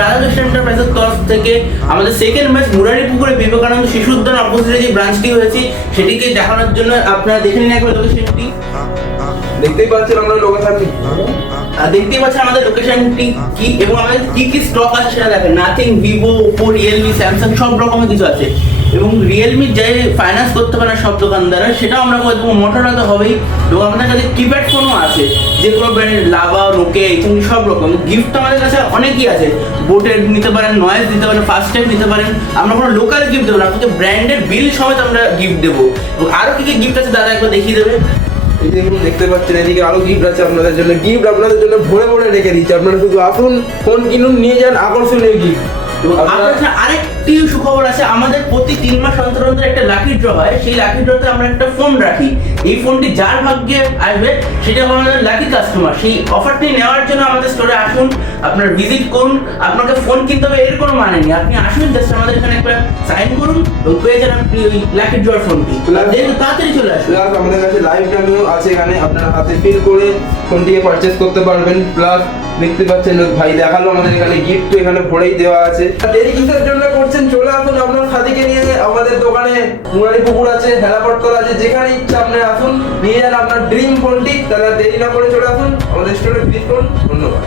রাধাকৃষ্ণ এন্টারপ্রাইজের তরফ থেকে আমাদের সেকেন্ড ম্যাচ মুরারিপুকুরে বিবেকানন্দ শিশু উদ্যান অপোজিটে যে ব্রাঞ্চটি হয়েছে সেটিকে দেখানোর জন্য আপনারা দেখে নিন একবার লোকেশনটি। দেখতেই পাচ্ছেন আমরা লোকেশনটি, আর দেখতেই পাচ্ছেন আমাদের লোকেশনটি কি এবং আমাদের কি কি স্টক আছে সেটা দেখেন। Nothing, Vivo, Oppo, Realme, Samsung সব রকমের কিছু আছে এবং রিয়েলমি যে ফাইন্যান্স করতে পারে সব দোকানদাররা সেটাও আমরা করে দেবো। মোটরোলা তো হবেই এবং আমাদের কাছে কিপ্যাড ফোনও আছে, যে কোনো ব্র্যান্ডের লাভা, নোকিয়া ইত্যাদি সব রকম গিফট আমাদের কাছে অনেকই আছে। বোটের নিতে পারেন, নয়েজ দিতে পারেন, ফার্স্ট টাইম নিতে পারেন। আমরা কোনো লোকাল গিফট দেবো না, আপনাকে ব্র্যান্ডের বিল সমেত আমরা গিফট দেবো। এবং আরও কি কি গিফট আছে দাদা একবার দেখিয়ে দেবে। এই যে দেখতে পাচ্ছেন এদিকে আরো গিফট আছে আপনাদের জন্য, গিফট আপনাদের জন্য ভরে ভরে রেখে দিচ্ছি। আপনারা শুধু আসুন, ফোন কিনুন, নিয়ে যান আকর্ষণীয় গিফট। আপনার কাছে আরেকটি সুখবর আছে, আমাদের প্রতি 3 মাস অন্তর অন্তর একটা লাকি ড্র হয়। সেই লাকি ড্রতে আমরা একটা ফোন রাখি, এই ফোনটি যার ভাগ্যে আসবে সেটা হবে আমাদের লাকি কাস্টমার। সেই অফারটি নেওয়ার জন্য আমাদের স্টোরে আসুন, আপনার ভিজিট করুন। আপনাকে ফোন কিনতে হবে এর কোনো মানে নেই, আপনি আসুন জাস্ট আমাদের এখানে একটা সাইন করুন এবং পেয়ে যান আপনি ওই লাকি ড্রর ফোনটি। দেখুন তাড়াতাড়ি চলে আসুন। প্লাস আমাদের কাছে লাইভ ডেমো আছে, এখানে আপনারা হাতে ফিল করে ফোনটিকে পারচেজ করতে পারবেন। প্লাস দেখতে পাচ্ছেন ভাই দেখালো আমাদের এখানে গিফট তো এখানে ভরেই দেওয়া আছে। দেরি কিসের জন্য করছেন, চলে আসুন আপনার সাথীকে নিয়ে। আমাদের দোকানে মুরারিপুকুর আছে, হেলাপট্টল আছে, যেখানে ইচ্ছা আপনি আসুন, নিয়ে যান আপনার ড্রিম ফোনটি। তাহলে দেরি না করে চলে আসুন, আমাদের স্টোরে ভিজিট করুন। ধন্যবাদ।